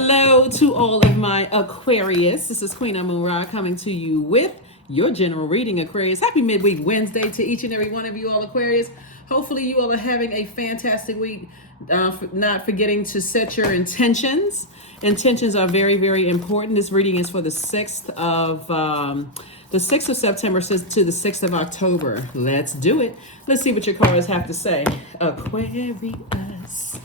Hello to all of my Aquarius. This is Queen Amun Ra coming to you with your general reading, Aquarius. Happy midweek Wednesday to each and every one of you all, Aquarius. Hopefully you all are having a fantastic week. Not forgetting to set your intentions. Intentions are very, very important. This reading is for the 6th of September to the 6th of October. Let's do it. Let's see what your cards have to say. Aquarius.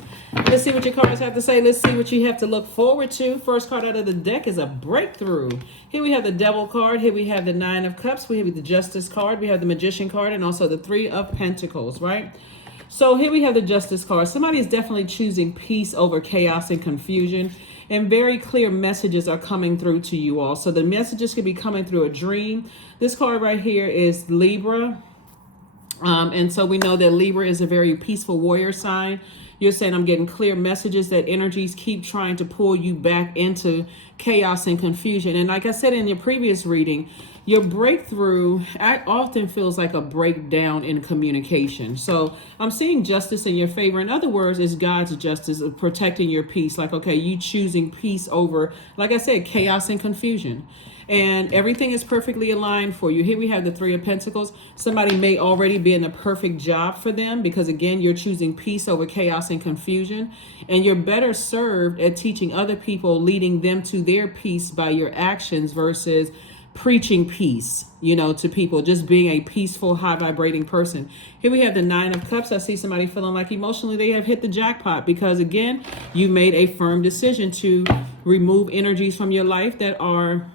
Let's see what your cards have to say. Let's see what you have to look forward to. First card out of the deck is a breakthrough. Here we have the Devil card. Here we have the Nine of Cups. We have the Justice card. We have the Magician card and also the Three of Pentacles, right? So here we have the Justice card. Somebody is definitely choosing peace over chaos and confusion. And very clear messages are coming through to you all. So the messages could be coming through a dream. This card right here is Libra. And so we know that Libra is a very peaceful warrior sign. You're saying I'm getting clear messages that energies keep trying to pull you back into chaos and confusion. And like I said in your previous reading, your breakthrough often feels like a breakdown in communication. So I'm seeing justice in your favor. In other words, it's God's justice of protecting your peace. Like, okay, you choosing peace over, like I said, chaos and confusion. And everything is perfectly aligned for you. Here we have the Three of Pentacles. Somebody may already be in a perfect job for them because, again, you're choosing peace over chaos and confusion. And you're better served at teaching other people, leading them to their peace by your actions versus preaching peace, to people, just being a peaceful, high vibrating person. Here we have the Nine of Cups. I see somebody feeling like emotionally they have hit the jackpot because, again, you made a firm decision to remove energies from your life that are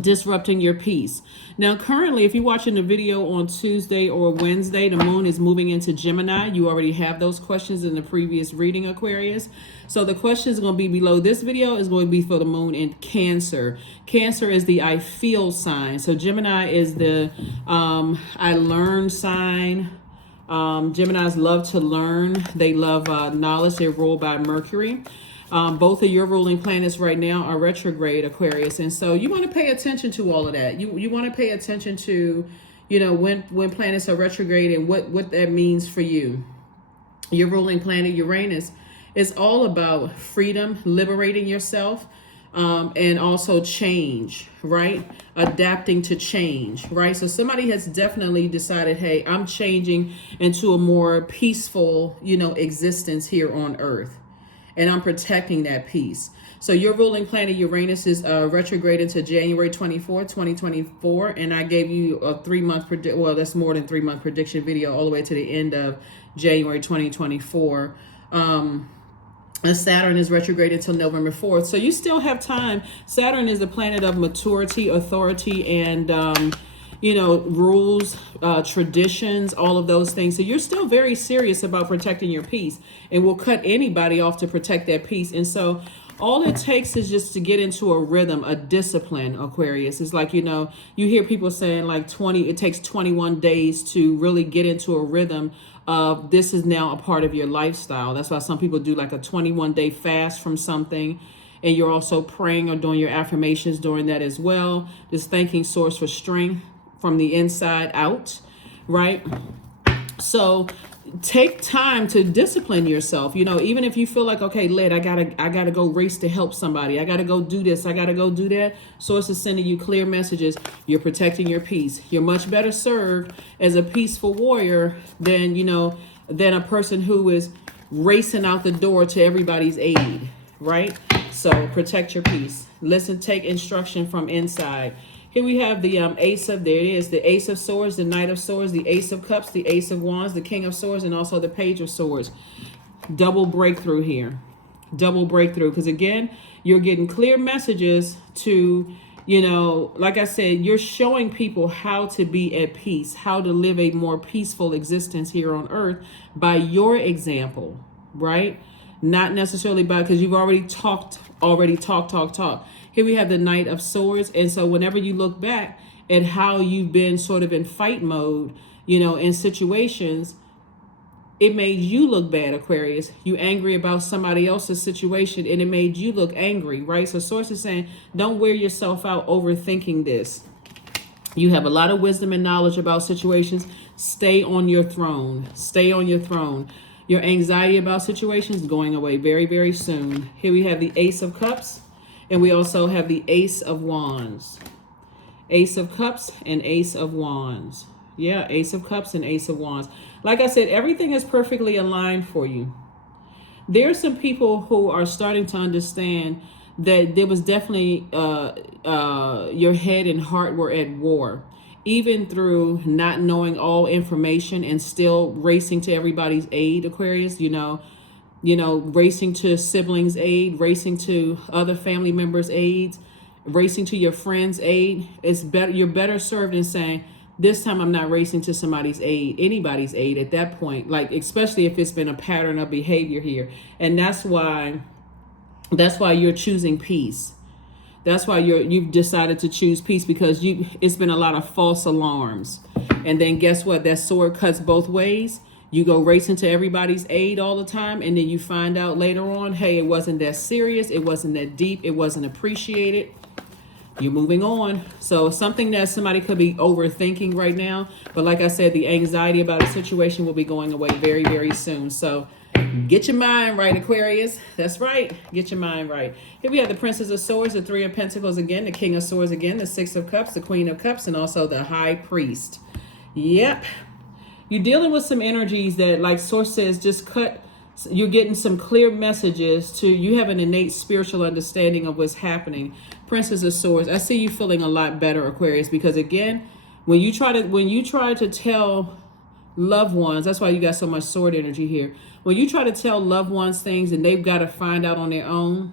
disrupting your peace. Now, currently, if you're watching the video on Tuesday or Wednesday, the moon is moving into Gemini. You already have those questions in the previous reading, Aquarius. So the question is going to be below this video is going to be for the moon in Cancer. Cancer is the I feel sign. So Gemini is the I learn sign. Geminis love to learn. They love knowledge. They're ruled by Mercury. Both of your ruling planets right now are retrograde, Aquarius. And so you want to pay attention to all of that. You want to pay attention to, when planets are retrograde and what that means for you. Your ruling planet, Uranus, is all about freedom, liberating yourself, and also change, right? Adapting to change, right? So somebody has definitely decided, hey, I'm changing into a more peaceful, existence here on Earth. And I'm protecting that peace. So your ruling planet Uranus is retrograde into January 24th, 2024. And I gave you a 3-month that's more than 3-month prediction video all the way to the end of January 2024. And Saturn is retrograde until November 4th. So you still have time. Saturn is the planet of maturity, authority, and rules, traditions, all of those things. So you're still very serious about protecting your peace and will cut anybody off to protect that peace. And so all it takes is just to get into a rhythm, a discipline, Aquarius. It's like, you hear people saying like it takes 21 days to really get into a rhythm of this is now a part of your lifestyle. That's why some people do like a 21-day fast from something. And you're also praying or doing your affirmations during that as well. Just thanking Source for strength from the inside out, right? So take time to discipline yourself. Even if you feel like, okay, I gotta go race to help somebody. I gotta go do this. I gotta go do that. Source is sending you clear messages. You're protecting your peace. You're much better served as a peaceful warrior than a person who is racing out the door to everybody's aid, right? So protect your peace. Listen, take instruction from inside. Here we have the the Ace of Swords, the Knight of Swords, the Ace of Cups, the Ace of Wands, the King of Swords, and also the Page of Swords. Double breakthrough here. Double breakthrough. Because again, you're getting clear messages to, like I said, you're showing people how to be at peace, how to live a more peaceful existence here on Earth by your example, right? Not necessarily because you've already talked. Here we have the Knight of Swords. And so whenever you look back at how you've been sort of in fight mode, in situations, it made you look bad, Aquarius. You angry about somebody else's situation and it made you look angry, right? So Source is saying, don't wear yourself out overthinking this. You have a lot of wisdom and knowledge about situations. Stay on your throne. Stay on your throne. Your anxiety about situations going away very, very soon. Here we have the Ace of Cups, and we also have the Ace of Wands. Ace of Cups and Ace of Wands. Yeah, Ace of Cups and Ace of Wands. Like I said, everything is perfectly aligned for you. There are some people who are starting to understand that there was definitely your head and heart were at war, even through not knowing all information and still racing to everybody's aid, Aquarius. Racing to siblings' aid, racing to other family members' aids, racing to your friends' aid. It's better. You're better served in saying, this time I'm not racing to somebody's aid, anybody's aid at that point, like especially if it's been a pattern of behavior here. And that's why you're choosing peace. That's why you've decided to choose peace, because it's been a lot of false alarms. And then guess what? That sword cuts both ways. You go racing to everybody's aid all the time, and then you find out later on, hey, it wasn't that serious, it wasn't that deep, it wasn't appreciated. You're moving on. So something that somebody could be overthinking right now. But like I said, the anxiety about a situation will be going away very, very soon. So get your mind right, Aquarius. That's right. Get your mind right. Here we have the Princess of Swords, the Three of Pentacles again, the King of Swords again, the Six of Cups, the Queen of Cups, and also the High Priest. Yep. You're dealing with some energies that, like Source says, just cut. You're getting some clear messages you have an innate spiritual understanding of what's happening. Princess of Swords, I see you feeling a lot better, Aquarius, because again, when you try to tell loved ones, that's why you got so much sword energy here. When you try to tell loved ones things and they've got to find out on their own,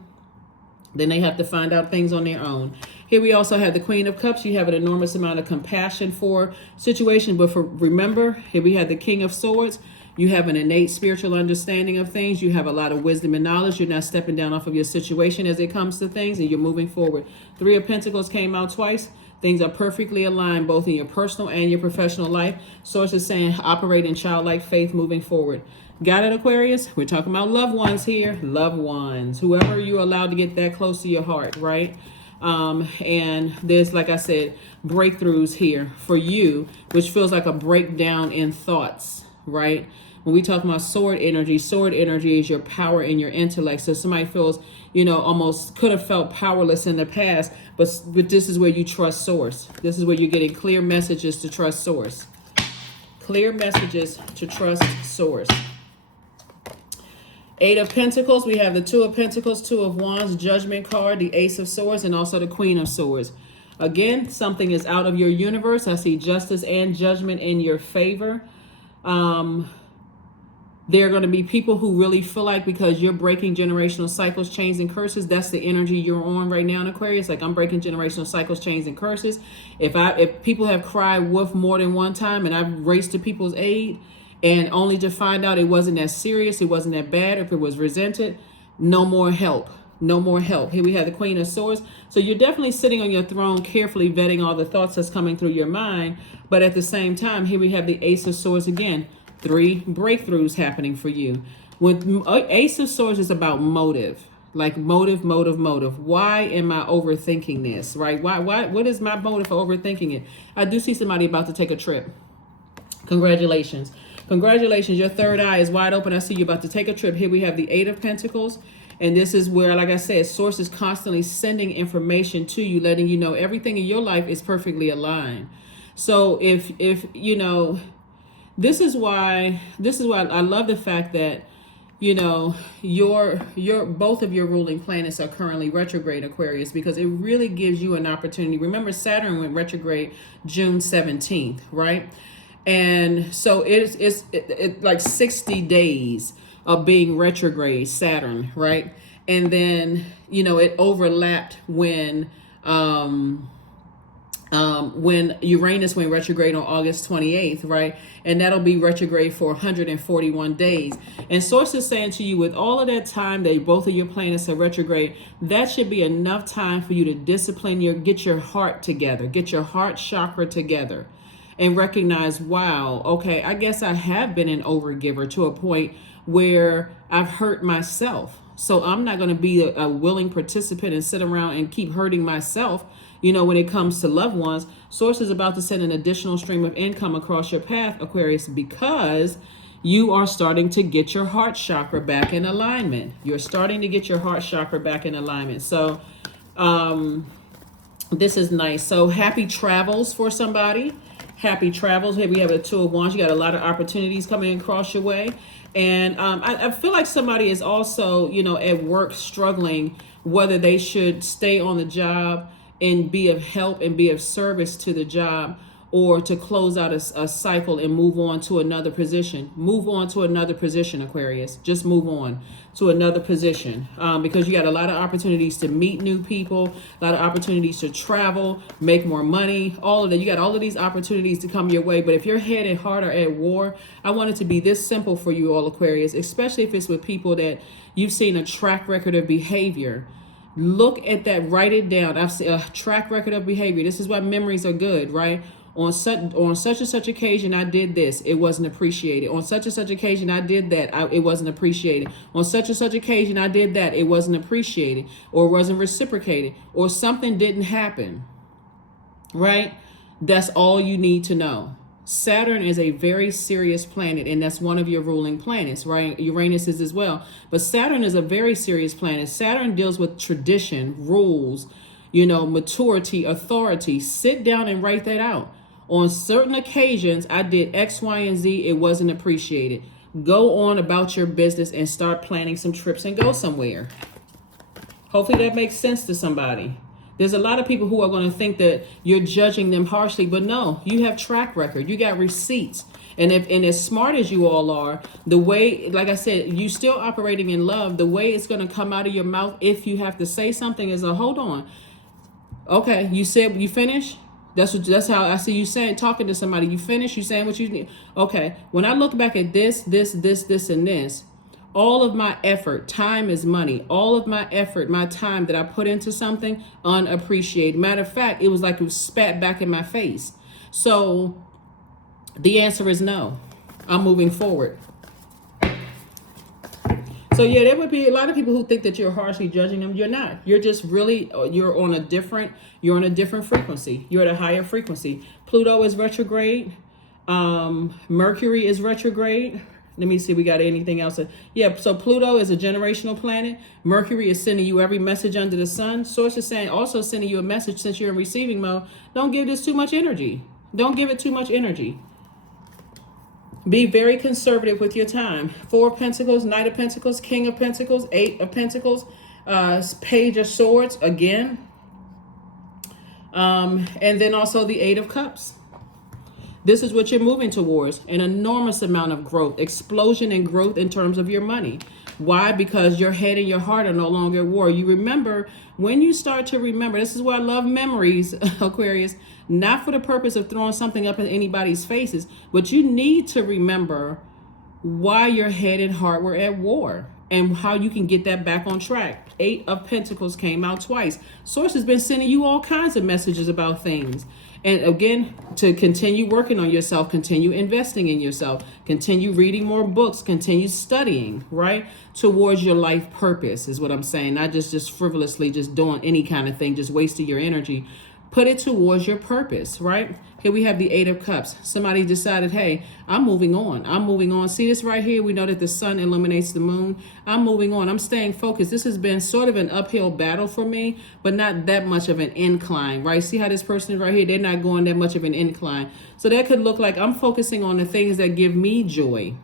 then they have to find out things on their own. Here we also have the Queen of Cups. You have an enormous amount of compassion for situation, but remember, here we have the King of Swords. You have an innate spiritual understanding of things. You have a lot of wisdom and knowledge. You're not stepping down off of your situation as it comes to things, and you're moving forward. Three of Pentacles came out twice. Things are perfectly aligned both in your personal and your professional life. Source is saying operate in childlike faith moving forward. Got it, Aquarius? We're talking about loved ones here. Loved ones. Whoever you're allowed to get that close to your heart, right? And there's, like I said, breakthroughs here for you, which feels like a breakdown in thoughts, right? When we talk about sword energy is your power and your intellect. So somebody feels, almost could have felt powerless in the past, but this is where you trust Source. This is where you're getting clear messages to trust Source. Clear messages to trust Source. Eight of Pentacles, we have the Two of Pentacles, Two of Wands, Judgment card, the Ace of Swords, and also the Queen of Swords. Again, something is out of your universe. I see justice and judgment in your favor. There are going to be people who really feel like, because you're breaking generational cycles, chains, and curses, that's the energy you're on right now in Aquarius. Like, I'm breaking generational cycles, chains, and curses. If people have cried wolf more than one time and I've raced to people's aid and only to find out it wasn't that serious, it wasn't that bad, if it was resented, no more help. No more help. Here we have the Queen of Swords. So you're definitely sitting on your throne, carefully vetting all the thoughts that's coming through your mind. But at the same time, here we have the Ace of Swords again. 3 breakthroughs happening for you. With Ace of Swords is about motive, like motive. Why am I overthinking this, right? Why? What is my motive for overthinking it? I do see somebody about to take a trip. Congratulations. Your third eye is wide open. I see you about to take a trip. Here we have the Eight of Pentacles. And this is where, like I said, Source is constantly sending information to you, letting you know everything in your life is perfectly aligned. So if this is why I love the fact that, your both of your ruling planets are currently retrograde, Aquarius, because it really gives you an opportunity. Remember, Saturn went retrograde June 17th, right? And so it's like 60 days of being retrograde Saturn, right? And then, it overlapped when Uranus went retrograde on August 28th, right? And that'll be retrograde for 141 days. And Source is saying to you, with all of that time that both of your planets are retrograde, that should be enough time for you to discipline get your heart together, get your heart chakra together, and recognize, wow, okay, I guess I have been an overgiver to a point where I've hurt myself. So I'm not going to be a willing participant and sit around and keep hurting myself. When it comes to loved ones, Source is about to send an additional stream of income across your path, Aquarius, because you are starting to get your heart chakra back in alignment. You're starting to get your heart chakra back in alignment. So this is nice. So happy travels for somebody. Happy travels. Here we have a Two of Wands. You got a lot of opportunities coming across your way. And I feel like somebody is also, at work struggling whether they should stay on the job and be of help and be of service to the job, or to close out a cycle and move on to another position. Move on to another position, Aquarius. Just move on to another position, because you got a lot of opportunities to meet new people, a lot of opportunities to travel, make more money, all of that. You got all of these opportunities to come your way. But if your head and heart are at war, I want it to be this simple for you all, Aquarius, especially if it's with people that you've seen a track record of behavior. Look at that, write it down. I've seen a track record of behavior. This is why memories are good, right? On such and such occasion, I did this. It wasn't appreciated. On such and such occasion, I did that. It wasn't appreciated. On such and such occasion, I did that. It wasn't appreciated, or wasn't reciprocated, or something didn't happen. Right? That's all you need to know. Saturn is a very serious planet, and that's one of your ruling planets, right? Uranus is as well. But Saturn is a very serious planet. Saturn deals with tradition, rules, maturity, authority. Sit down and write that out. On certain occasions, I did X, Y, and Z. It wasn't appreciated. Go on about your business and start planning some trips and go somewhere. Hopefully that makes sense to somebody. There's a lot of people who are going to think that you're judging them harshly, but no, you have track record. You got receipts. And as smart as you all are, the way, like I said, you still operating in love, the way it's going to come out of your mouth if you have to say something is hold on. Okay, you said you finished? That's how I see you talking to somebody. You finished? You saying what you need? Okay. When I look back at this, and this, all of my effort, time is money. All of my effort, my time that I put into something, unappreciated. Matter of fact, it was like it was spat back in my face. So the answer is no. I'm moving forward. So yeah, there would be a lot of people who think that you're harshly judging them. You're not. You're just really, you're on a different frequency. You're at a higher frequency. Pluto is retrograde. Mercury is retrograde. Let me see, we got anything else? Yeah, so Pluto is a generational planet. Mercury is sending you every message under the sun. Source is saying, also sending you a message since you're in receiving mode. Don't give this too much energy. Don't give it too much energy. Be very conservative with your time. Four of Pentacles, Knight of Pentacles, King of Pentacles, Eight of Pentacles, Page of Swords again. And then also the Eight of Cups. This is what you're moving towards. An enormous amount of growth, explosion in growth in terms of your money. Why? Because your head and your heart are no longer at war. You remember, when you start to remember, this is why I love memories, Aquarius, not for the purpose of throwing something up in anybody's faces, but you need to remember why your head and heart were at war and how you can get that back on track. Eight of Pentacles came out twice. Source has been sending you all kinds of messages about things. And again, to continue working on yourself, continue investing in yourself, continue reading more books, continue studying, right? Towards your life purpose is what I'm saying. Not just frivolously, just doing any kind of thing, just wasting your energy. Put it towards your purpose, right? Here we have the Eight of Cups. Somebody decided, hey, I'm moving on. I'm moving on. See this right here? We know that the sun illuminates the moon. I'm moving on. I'm staying focused. This has been sort of an uphill battle for me, but not that much of an incline, right? See how this person is right here? They're not going that much of an incline. So that could look like I'm focusing on the things that give me joy.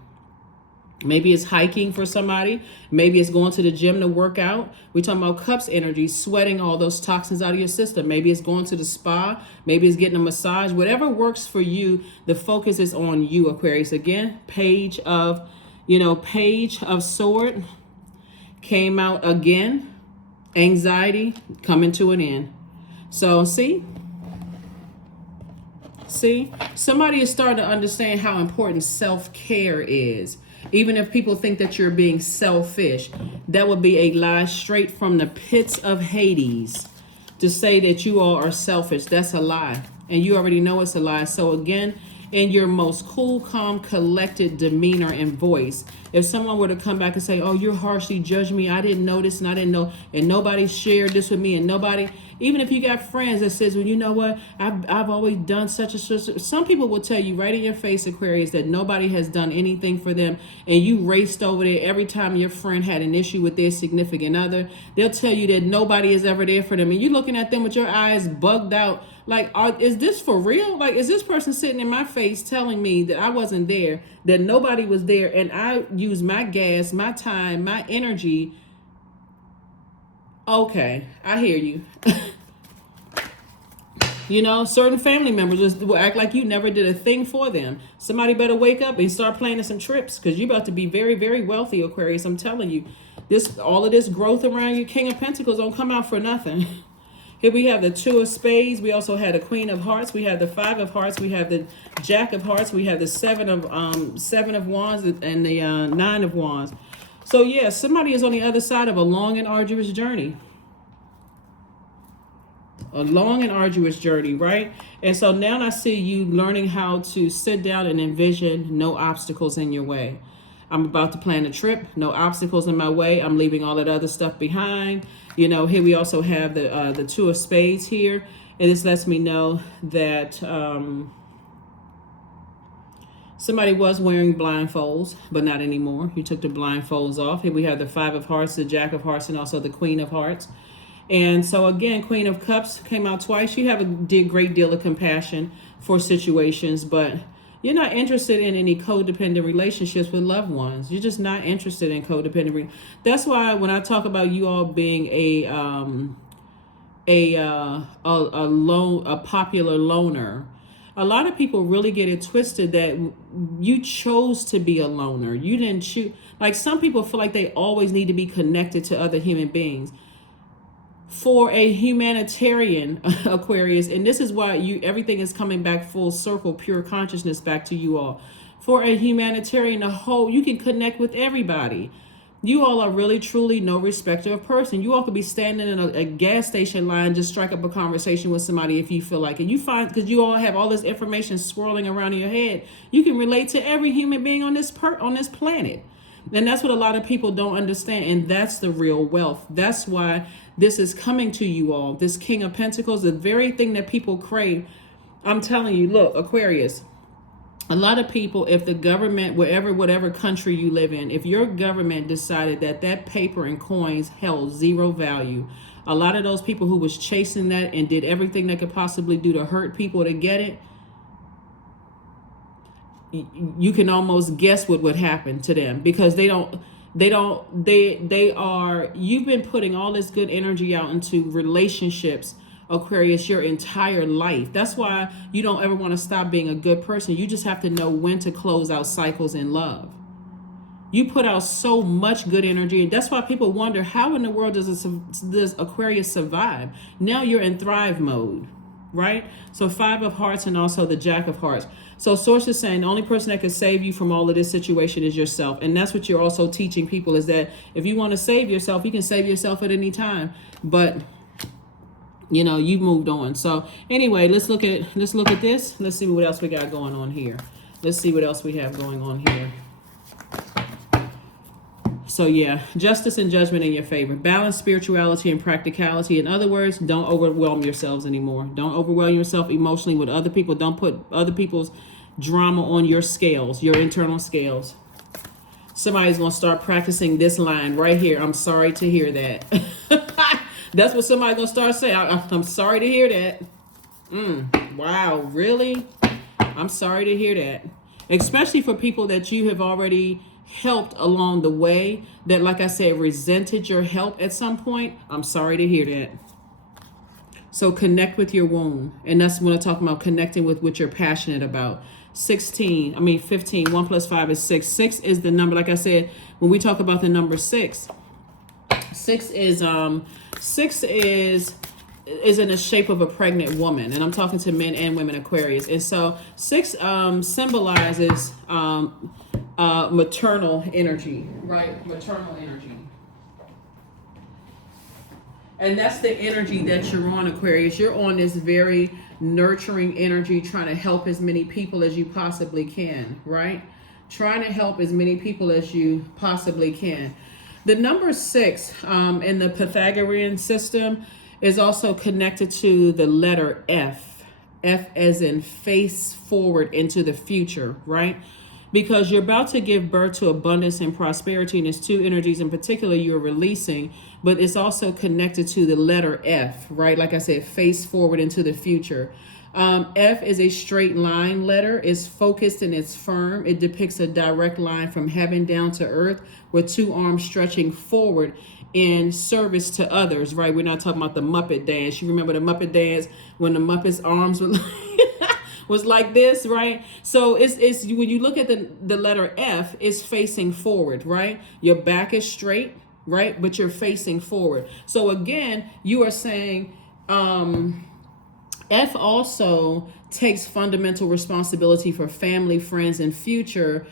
Maybe it's hiking for somebody. Maybe it's going to the gym to work out. We're talking about cups energy, sweating all those toxins out of your system. Maybe it's going to the spa. Maybe it's getting a massage. Whatever works for you, the focus is on you, Aquarius. Again, Page of Sword came out again. Anxiety coming to an end. So see, somebody is starting to understand how important self-care is. Even if people think that you're being selfish, that would be a lie straight from the pits of Hades to say that you all are selfish. That's a lie. And you already know it's a lie. So again, in your most cool, calm, collected demeanor and voice, if someone were to come back and say, oh, you're harshly judging me, I didn't know this and I didn't know, and nobody shared this with me, and nobody, even if you got friends that says, well, you know what, I've always done such and such. Some people will tell you right in your face, Aquarius, that nobody has done anything for them, and you raced over there every time your friend had an issue with their significant other. They'll tell you that nobody is ever there for them, and you're looking at them with your eyes bugged out, like, is this for real? Like, is this person sitting in my face telling me that I wasn't there, that nobody was there, and I used my gas, my time, my energy? Okay, I hear you. You know, certain family members just will act like you never did a thing for them. Somebody better wake up and start planning some trips, because you're about to be very, very wealthy, Aquarius. I'm telling you, all of this growth around you, King of Pentacles, don't come out for nothing. Here we have the Two of Spades. We also had the Queen of Hearts. We have the Five of Hearts. We have the Jack of Hearts. We have the Seven of Wands and the Nine of Wands. So yeah, somebody is on the other side of a long and arduous journey. A long and arduous journey, right? And so now I see you learning how to sit down and envision no obstacles in your way. I'm about to plan a trip, no obstacles in my way. I'm leaving all that other stuff behind. You know, here we also have the Two of Spades here. And this lets me know that somebody was wearing blindfolds, but not anymore. You took the blindfolds off. Here we have the Five of Hearts, the Jack of Hearts, and also the Queen of Hearts. And so again, Queen of Cups came out twice. You have a great deal of compassion for situations, but you're not interested in any codependent relationships with loved ones. You're just not interested in codependent. That's why when I talk about you all being a popular loner, a lot of people really get it twisted that you chose to be a loner. You didn't choose. Like, some people feel like they always need to be connected to other human beings. For a humanitarian, Aquarius, and this is why everything is coming back full circle, pure consciousness back to you all. For a humanitarian, you can connect with everybody. You all are really, truly no respecter of person. You all could be standing in a gas station line, just strike up a conversation with somebody if you feel like it. You find, because you all have all this information swirling around in your head, you can relate to every human being on this planet. And that's what a lot of people don't understand. And that's the real wealth. That's why this is coming to you all. This King of Pentacles, the very thing that people crave. I'm telling you, look, Aquarius, a lot of people, if the government, whatever country you live in, if your government decided that paper and coins held zero value, a lot of those people who was chasing that and did everything they could possibly do to hurt people to get it, you can almost guess what would happen to them, because they are, you've been putting all this good energy out into relationships, Aquarius, your entire life. That's why you don't ever want to stop being a good person. You just have to know when to close out cycles in love. You put out so much good energy, and that's why people wonder, how in the world does Aquarius survive? Now you're in thrive mode, right? So Five of Hearts and also the Jack of Hearts. So source is saying the only person that can save you from all of this situation is yourself. And that's what you're also teaching people, is that if you want to save yourself, you can save yourself at any time. But you know, you've moved on. So anyway, let's look at this. Let's see what else we got going on here. Let's see what else we have going on here. So yeah, justice and judgment in your favor. Balance spirituality and practicality. In other words, don't overwhelm yourselves anymore. Don't overwhelm yourself emotionally with other people. Don't put other people's drama on your scales, your internal scales. Somebody's going to start practicing this line right here. I'm sorry to hear that. That's what somebody's going to start saying. I'm sorry to hear that. Wow, really? I'm sorry to hear that. Especially for people that you have already helped along the way, that, like I said, resented your help at some point. I'm sorry to hear that. So connect with your womb. And that's when I'm talking about connecting with what you're passionate about. 15. 1 plus 5 is 6. 6 is the number, like I said, when we talk about the number 6, 6 is in the shape of a pregnant woman. And I'm talking to men and women, Aquarius. And so 6 symbolizes maternal energy, right? Maternal energy. And that's the energy that you're on, Aquarius. You're on this very nurturing energy, trying to help as many people as you possibly can, right? trying to help as many people as you possibly can. The number 6 in the Pythagorean system is also connected to the letter F. F as in face forward into the future, right? Because you're about to give birth to abundance and prosperity, and there's two energies in particular you're releasing, but it's also connected to the letter F, right? Like I said, face forward into the future. F is a straight line letter. It's focused and it's firm. It depicts a direct line from heaven down to earth with two arms stretching forward in service to others, right? We're not talking about the Muppet dance. You remember the Muppet dance when the Muppets' arms were was like this, right? So it's when you look at the letter F, it's facing forward, right? Your back is straight, right? But you're facing forward. So again, you are saying F also takes fundamental responsibility for family, friends, and future,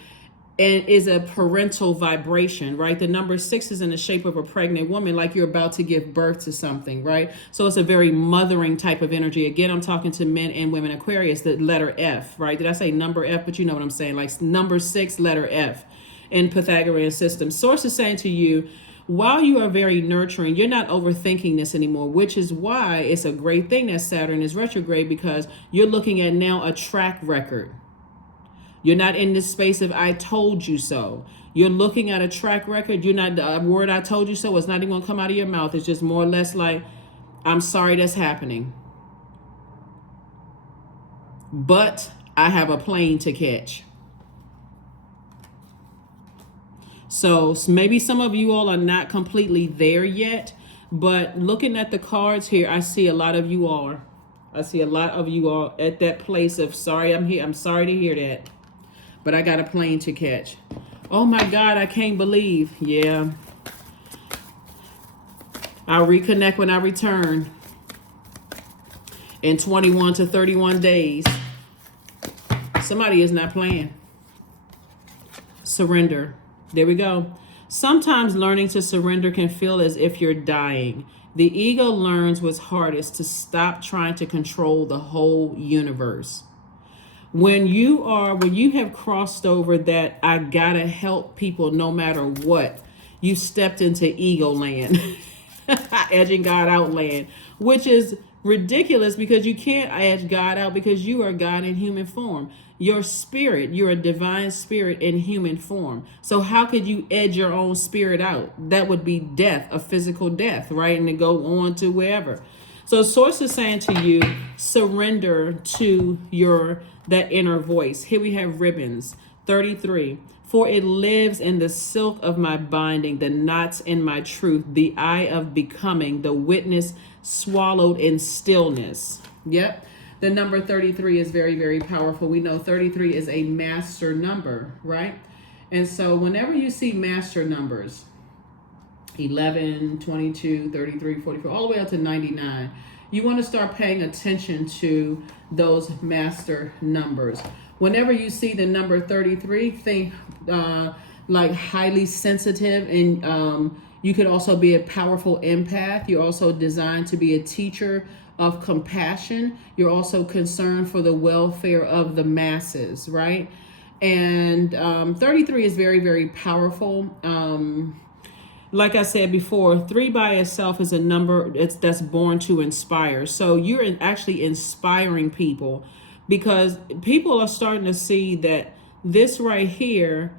and is a parental vibration, right? The number 6 is in the shape of a pregnant woman, like you're about to give birth to something, right? So it's a very mothering type of energy. Again, I'm talking to men and women Aquarius, the letter F, right? Did I say number F? But you know what I'm saying, like number 6, letter F in Pythagorean system. Source is saying to you, while you are very nurturing, you're not overthinking this anymore, which is why it's a great thing that Saturn is retrograde, because you're looking at now a track record. You're not in this space of I told you so. You're looking at a track record. You're not, the word I told you so is not even going to come out of your mouth. It's just more or less like, I'm sorry that's happening, but I have a plane to catch. So maybe some of you all are not completely there yet, but looking at the cards here, I see a lot of you are. I see a lot of you all at that place of sorry, I'm here. I'm sorry to hear that, but I got a plane to catch. Oh my God, I can't believe. Yeah. I'll reconnect when I return in 21 to 31 days. Somebody is not playing. Surrender. There we go. Sometimes learning to surrender can feel as if you're dying. The ego learns what's hardest: to stop trying to control the whole universe. When you have crossed over that I gotta help people no matter what, you stepped into ego land, edging God out land, which is ridiculous because you can't edge God out because you are God in human form. Your spirit, you're a divine spirit in human form. So how could you edge your own spirit out? That would be death, a physical death, right? And to go on to wherever. So Source is saying to you, surrender to that inner voice. Here we have ribbons, 33. For it lives in the silk of my binding, the knots in my truth, the eye of becoming, the witness swallowed in stillness. Yep. The number 33 is very, very powerful. We know 33 is a master number, right? And so whenever you see master numbers, 11, 22, 33, 44, all the way up to 99, you want to start paying attention to those master numbers. Whenever you see the number 33, think like highly sensitive, and you could also be a powerful empath. You're also designed to be a teacher of compassion. You're also concerned for the welfare of the masses, right? And 33 is very, very powerful. Like I said before, 3 by itself is a number that's born to inspire. So you're actually inspiring people, because people are starting to see that this right here,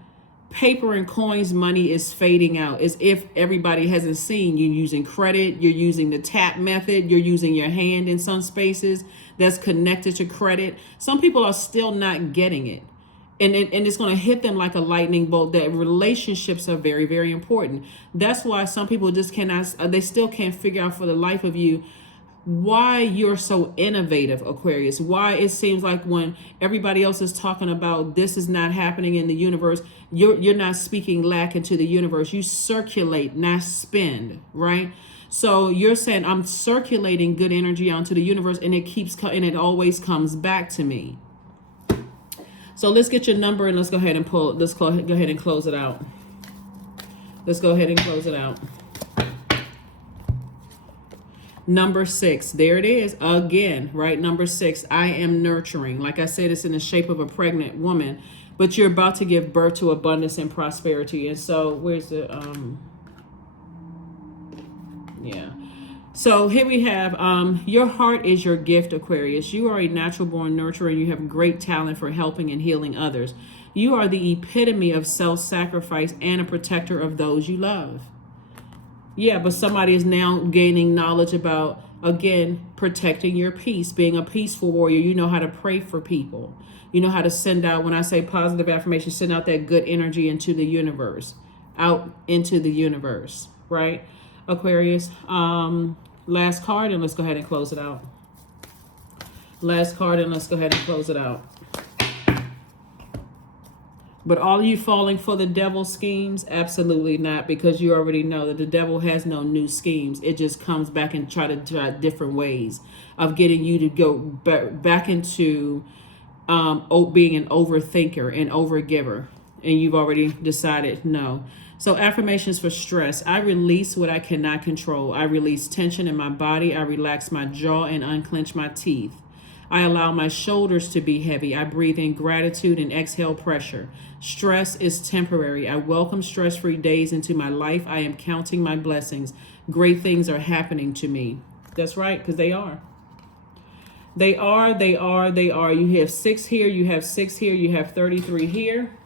paper and coins money, is fading out. As if everybody hasn't seen you using credit. You're using the tap method. You're using your hand in some spaces that's connected to credit. Some people are still not getting it. And it's going to hit them like a lightning bolt that relationships are very, very important. That's why some people just they still can't figure out for the life of you why you're so innovative, Aquarius. Why it seems like when everybody else is talking about this is not happening in the universe, you're not speaking lack into the universe. You circulate, not spend, right? So you're saying I'm circulating good energy onto the universe, and it always comes back to me. So let's get your number and let's go ahead and go ahead and close it out. Let's go ahead and close it out. Number 6, there it is again, right? Number 6, I am nurturing. Like I said, it's in the shape of a pregnant woman. but you're about to give birth to abundance and prosperity. And so where's the yeah. So here we have, your heart is your gift, Aquarius. You are a natural born nurturer and you have great talent for helping and healing others. You are the epitome of self-sacrifice and a protector of those you love. Yeah, but somebody is now gaining knowledge about, again, protecting your peace, being a peaceful warrior. You know how to pray for people. You know how to send out, when I say positive affirmation, send out that good energy into the universe, out into the universe, right? Aquarius. Last card, and let's go ahead and close it out. Last card, and let's go ahead and close it out. But are you falling for the devil's schemes? Absolutely not, because you already know that the devil has no new schemes. It just comes back and try different ways of getting you to go back into being an overthinker and overgiver. And you've already decided no. So affirmations for stress. I release what I cannot control. I release tension in my body. I relax my jaw and unclench my teeth. I allow my shoulders to be heavy. I breathe in gratitude and exhale pressure. Stress is temporary. I welcome stress-free days into my life. I am counting my blessings. Great things are happening to me. That's right, because they are. They are. You have 6 here. You have 6 here. You have 33 here.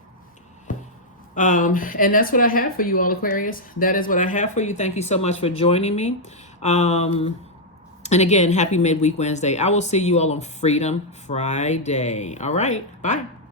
And that's what I have for you all, Aquarius. That is what I have for you. Thank you so much for joining me. And again, happy midweek Wednesday. I will see you all on Freedom Friday. All right. Bye.